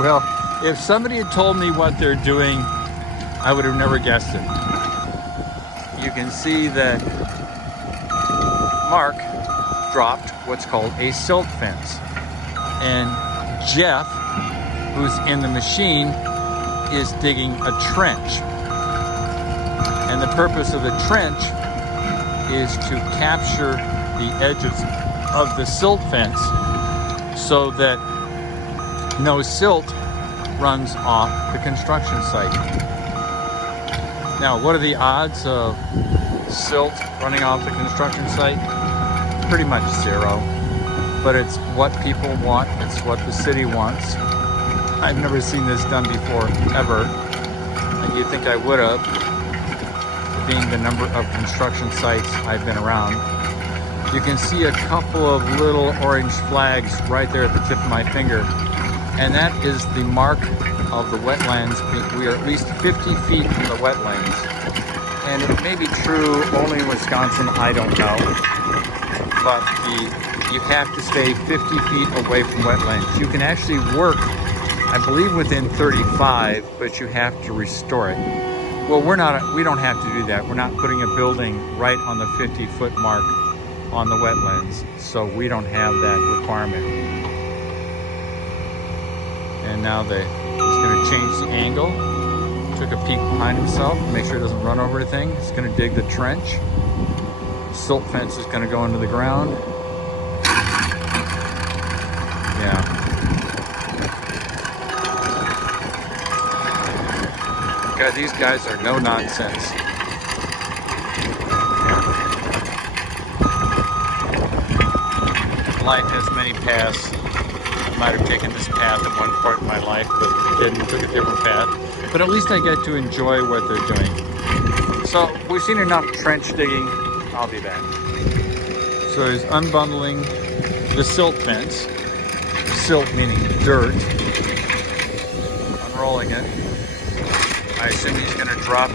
Well, if somebody had told me what they're doing, I would have never guessed it. You can see that Mark dropped what's called a silt fence. And Jeff, who's in the machine, is digging a trench. And the purpose of the trench is to capture the edges of the silt fence so that no silt runs off the construction site. Now, what are the odds of silt running off the construction site? Pretty much zero, but it's what people want, it's what the city wants. I've never seen this done before, ever, and you'd think I would have, being the number of construction sites I've been around. You can see a couple of little orange flags right there at the tip of my finger, and that is the mark of the wetlands. We are at least 50 feet from the wetlands, and it may be true only in Wisconsin, I don't know, but you have to stay 50 feet away from wetlands. You can actually work, I believe, within 35, but you have to restore it. Well, we don't have to do that. We're not putting a building right on the 50-foot mark on the wetlands, so we don't have that requirement. And now he's going to change the angle. Took a peek behind himself, make sure it doesn't run over anything. He's going to dig the trench. Silt fence is going to go into the ground. Yeah. God, these guys are no nonsense. Life has many paths. I might have taken this path at one point in my life, but didn't, took a different path. But at least I get to enjoy what they're doing. So we've seen enough trench digging. I'll be back. So he's unbundling the silt fence. Silt meaning dirt. Unrolling it. I assume he's going to drop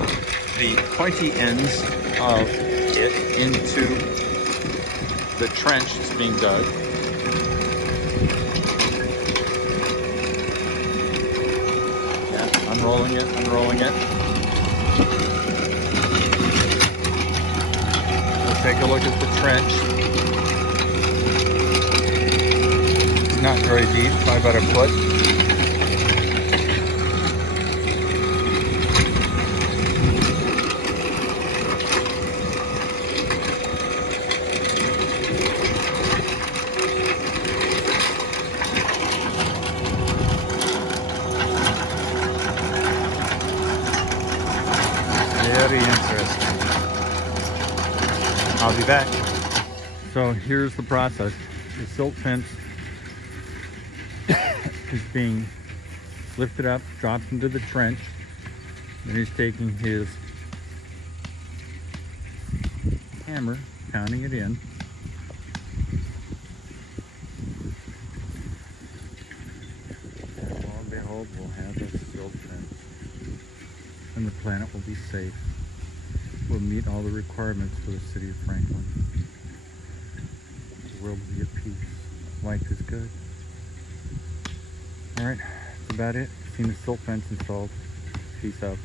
the pointy ends of it into the trench that's being dug. Yeah, unrolling it, unrolling it. We'll take a look at the trench. It's not very deep, probably about a foot. Very interesting. I'll be back. So here's the process. The silt fence is being lifted up, dropped into the trench, and he's taking his hammer, pounding it in. And lo and behold, we'll have a silt fence. And the planet will be safe. We'll meet all the requirements for the city of Franklin. The world will be at peace. Life is good. Alright, that's about it. Seen the silt fence installed. Peace out.